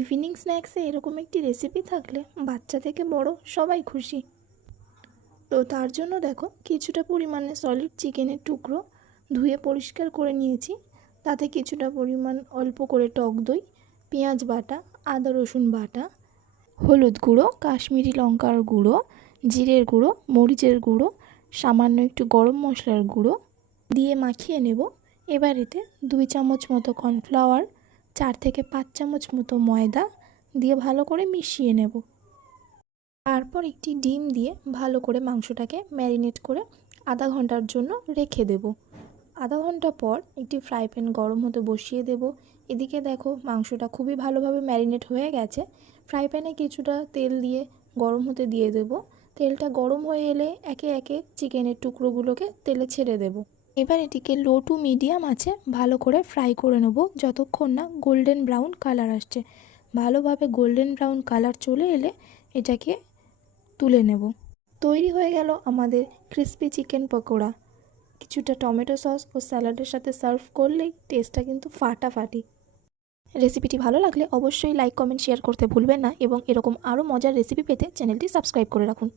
Evening স্ন্যাক্সে এরকম একটি recipe থাকলে বাচ্চা থেকে বড় সবাই খুশি। তো তার জন্য দেখো কিছুটা পরিমাণে সলিড চিকেনের টুকরো ধুয়ে পরিষ্কার করে নিয়েছি। তাতে কিছুটা পরিমাণ অল্প করে টক দই, পেঁয়াজ বাটা, আদা রসুন বাটা, হলুদ গুঁড়ো, কাশ্মীরি লঙ্কার গুঁড়ো, জিরের গুঁড়ো, মরিচের গুঁড়ো, সামান্য একটু গরম মশলার গুঁড়ো দিয়ে মাখিয়ে নেব। এবার এতে 2 চামচ মতো কর্নফ্লাওয়ার, 4 থেকে 5 চামচ মতো ময়দা দিয়ে ভালো করে মিশিয়ে নেব। তারপর একটি ডিম দিয়ে ভালো করে মাংসটাকে ম্যারিনেট করে আধা ঘন্টার জন্য রেখে দেব। আধা ঘন্টা পর একটি ফ্রাই প্যান গরম হতে বসিয়ে দেব। এদিকে দেখো মাংসটা খুবই ভালোভাবে ম্যারিনেট হয়ে গেছে। ফ্রাই প্যানে কিছুটা তেল দিয়ে গরম হতে দিয়ে দেব। তেলটা গরম হয়ে এলে একে একে চিকেনের টুকরোগুলোকে তেলে ছেড়ে দেব। এবার এটিকে লো টু মিডিয়াম আঁচে ভালো করে ফ্রাই করে নেব যতক্ষণ না গোল্ডেন ব্রাউন কালার আসছে। ভালোভাবে গোল্ডেন ব্রাউন কালার চলে এলে এটাকে তুলে নেব। তৈরি হয়ে গেল আমাদের ক্রিস্পি চিকেন পকোড়া। কিছুটা টমেটো সস ও স্যালাডের সাথে সার্ভ করলেই টেস্টটা কিন্তু ফাটাফাটি। রেসিপিটি ভালো লাগলে অবশ্যই লাইক, কমেন্ট, শেয়ার করতে ভুলবেন না এবং এরকম আরও মজার রেসিপি পেতে চ্যানেলটি সাবস্ক্রাইব করে রাখুন।